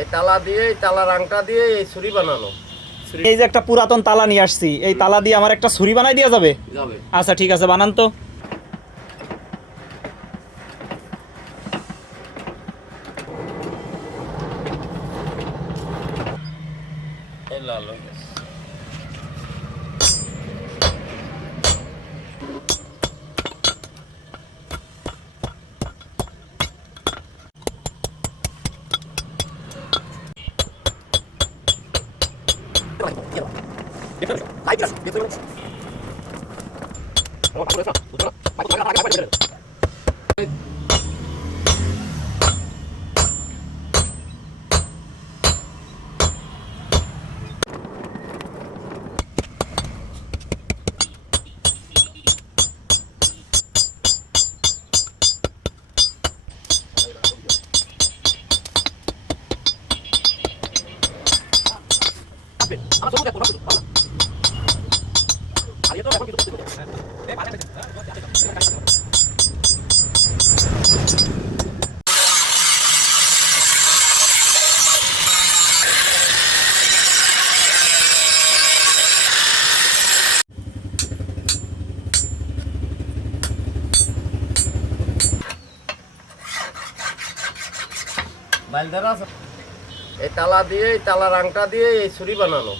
এই তালা দিয়ে, এই তালার আংটা দিয়ে এই ছুরি বানানো। এই যে একটা পুরাতন তালা নিয়ে আসছি, এই তালা দিয়ে আমার একটা ছুরি বানাই দেওয়া যাবে? যাবে। আচ্ছা ঠিক আছে, বানান তো। এই লাল হয়ে গেছে। এই তালা দিয়ে, এই তালার আংটা দিয়ে এই ছুরি বানানো।